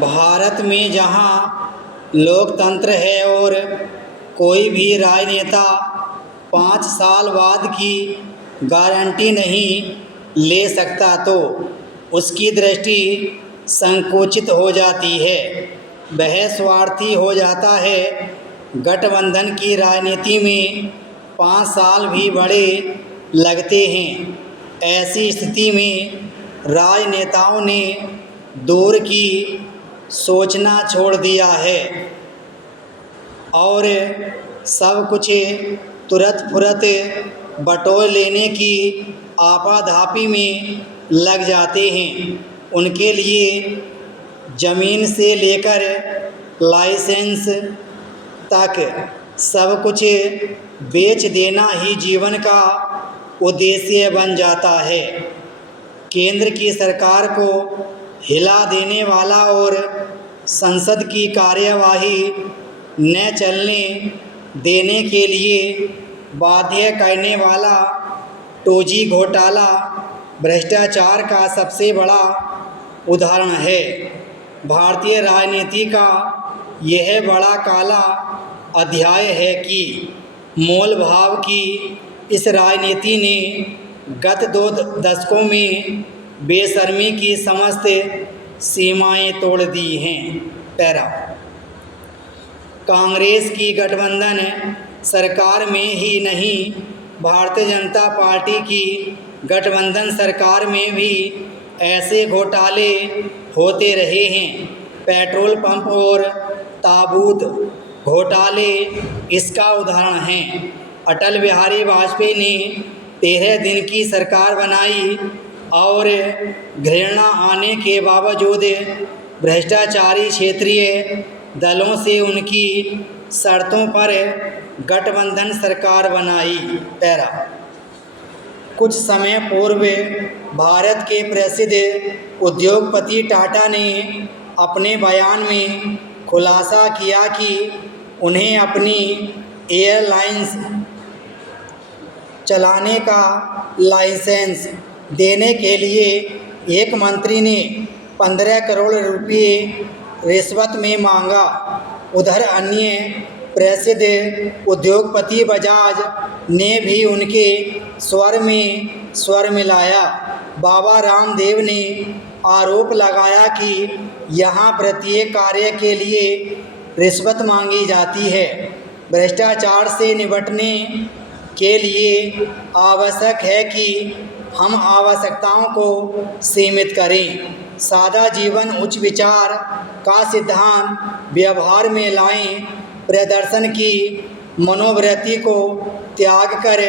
भारत में जहां लोकतंत्र है और कोई भी राजनेता 5 साल बाद की गारंटी नहीं ले सकता तो उसकी दृष्टि संकुचित हो जाती है, वह स्वार्थी हो जाता है। गठबंधन की राजनीति में 5 साल भी बड़े लगते हैं। ऐसी स्थिति में राजनेताओं ने दूर की सोचना छोड़ दिया है और सब कुछ तुरंत फुरत बटोर लेने की आपाधापी में लग जाते हैं। उनके लिए ज़मीन से लेकर लाइसेंस तक सब कुछ बेच देना ही जीवन का उद्देश्य बन जाता है। केंद्र की सरकार को हिला देने वाला और संसद की कार्यवाही न चलने देने के लिए बाध्य करने वाला 2G घोटाला भ्रष्टाचार का सबसे बड़ा उदाहरण है। भारतीय राजनीति का यह बड़ा काला अध्याय है कि मोल भाव की इस राजनीति ने गत 2 दशकों में बेशर्मी की समस्त सीमाएं तोड़ दी हैं। पैरा कांग्रेस की गठबंधन सरकार में ही नहीं, भारतीय जनता पार्टी की गठबंधन सरकार में भी ऐसे घोटाले होते रहे हैं। पेट्रोल पंप और ताबूत घोटाले इसका उदाहरण हैं। अटल बिहारी वाजपेयी ने 13 दिन की सरकार बनाई और घृणा आने के बावजूद भ्रष्टाचारी क्षेत्रीय दलों से उनकी शर्तों पर गठबंधन सरकार बनाई। पैरा कुछ समय पूर्व भारत के प्रसिद्ध उद्योगपति टाटा ने अपने बयान में खुलासा किया कि उन्हें अपनी एयरलाइंस चलाने का लाइसेंस देने के लिए एक मंत्री ने 15 करोड़ रुपए रिश्वत में मांगा। उधर अन्य प्रसिद्ध उद्योगपति बजाज ने भी उनके स्वर में स्वर मिलाया। बाबा रामदेव ने आरोप लगाया कि यहाँ प्रत्येक कार्य के लिए रिश्वत मांगी जाती है। भ्रष्टाचार से निपटने के लिए आवश्यक है कि हम आवश्यकताओं को सीमित करें, सादा जीवन उच्च विचार का सिद्धांत व्यवहार में लाएं, प्रदर्शन की मनोवृत्ति को त्याग कर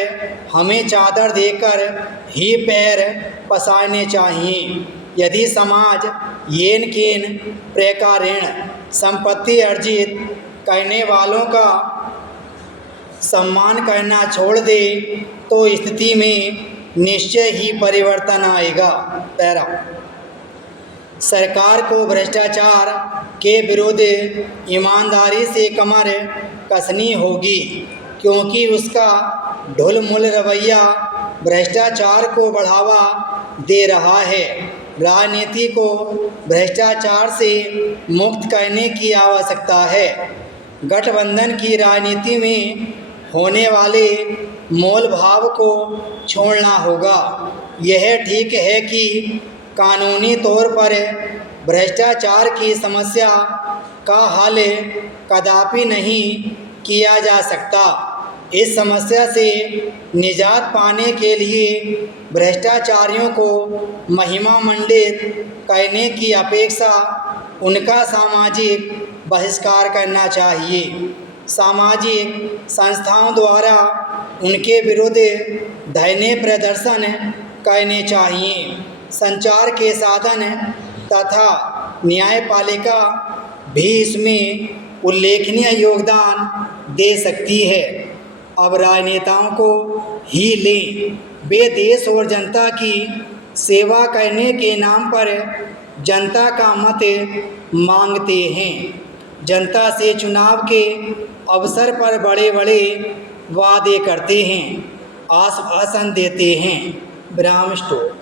हमें चादर देकर ही पैर पसारने चाहिए। यदि समाज येन केन प्रकारेण संपत्ति अर्जित करने वालों का सम्मान करना छोड़ दे तो स्थिति में निश्चय ही परिवर्तन आएगा। पैरा सरकार को भ्रष्टाचार के विरुद्ध ईमानदारी से कमर कसनी होगी, क्योंकि उसका ढुलमुल रवैया भ्रष्टाचार को बढ़ावा दे रहा है। राजनीति को भ्रष्टाचार से मुक्त करने की आवश्यकता है। गठबंधन की राजनीति में होने वाले मोल भाव को छोड़ना होगा। यह ठीक है कि कानूनी तौर पर भ्रष्टाचार की समस्या का हल कदापि नहीं किया जा सकता। इस समस्या से निजात पाने के लिए भ्रष्टाचारियों को महिमा मंडित करने की अपेक्षा उनका सामाजिक बहिष्कार करना चाहिए। सामाजिक संस्थाओं द्वारा उनके विरुद्ध धरने प्रदर्शन करने चाहिए। संचार के साधन तथा न्यायपालिका भी इसमें उल्लेखनीय योगदान दे सकती है। अब राजनेताओं को ही लें, वे देश और जनता की सेवा करने के नाम पर जनता का मत मांगते हैं। जनता से चुनाव के अवसर पर बड़े बड़े वादे करते हैं, आश्वासन देते हैं। विराम स्टॉप।